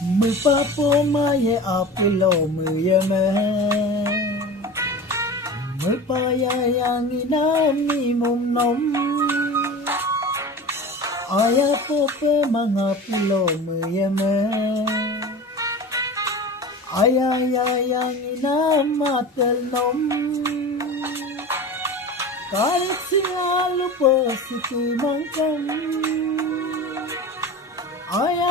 Mupapomaya apilo muyeme Mupayayang inami mumnom Ayapope mga pilo muyeme Ayayayang inamatel nom Kahit sila lupo siti mangkam Ayang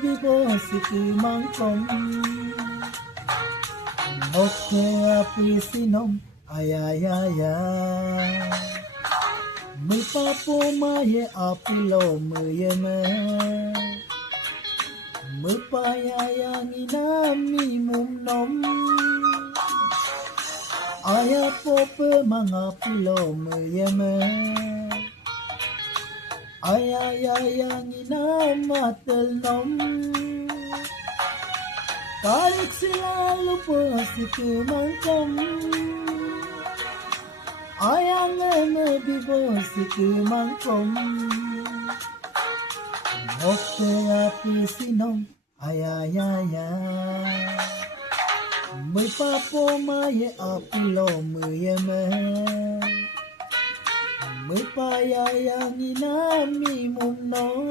bibo siti mangkam Oke api sinom ayayaya Mupapomaya apilo muyeme Mupayayang inami mumnom Ayapope mga pilo muyeme Ayayayang inamatel nom Kahit sila lupo siti mangkam Ayang bibo siti mangkam Oke api sinom ayayaya Mupapomaya apilo muyeme Mupayayang inami mumnom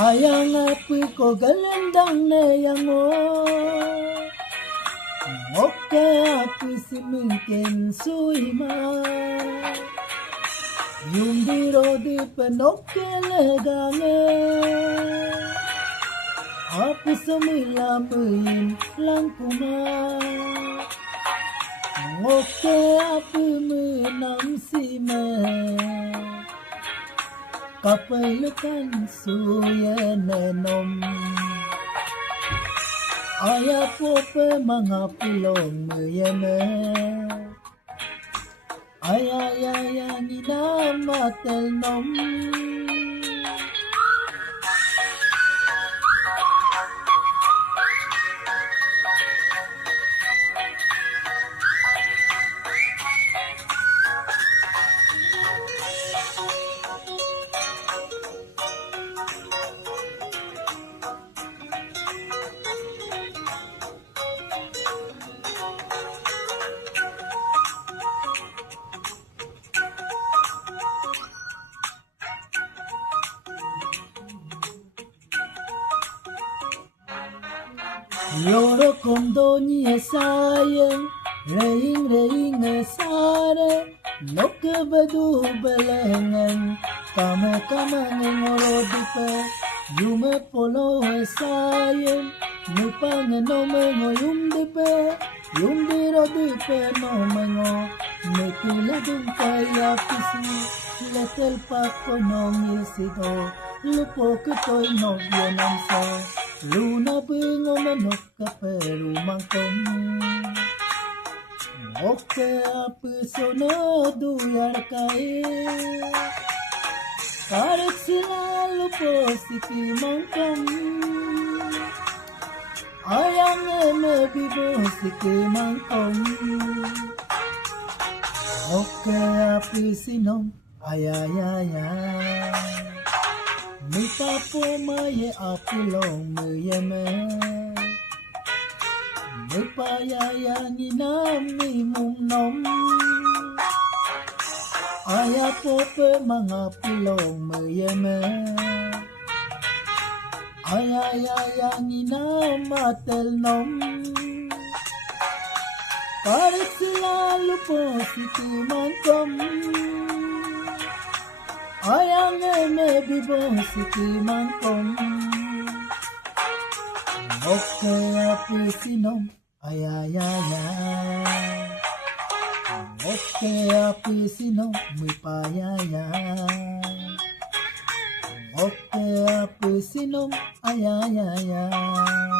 Ayang api ko galendang na yango Oke api simingken suima Yung biro di penoke legange Api sumilamuin lang kuma Oke api menang sime Kapalukan suya nenom Ayapope mga pilong muyeme Ayayayang inamatel nom Loro kondoni sayang Reing reing sare Noke badu belengan Kame kame ngoro dipe Yume polo sayang Nupang nome ngo yum dipe Yum diro dipe nome ngo Nekile dum kaya pisi Letel pako nong isido Lupo ketoy no vienam sa Luna bingo manok ka pero mangkong Oke api sono duyar kai Karet sila lupo siti mangkong Ayang bibo siti mangkong Oke api sinom ayayaya Mupapomaya apilong muyeme Mupayayang inami mumnom Ayapope mga pilong muyeme Ayayayang inamatel nom Karet sila lupo siti mangkong Ayang bibo siti mangkong Oke api sinom, ay ay ay ay. Oke api sinom, muy payayay. Oke api sinom, ay ay ay ay.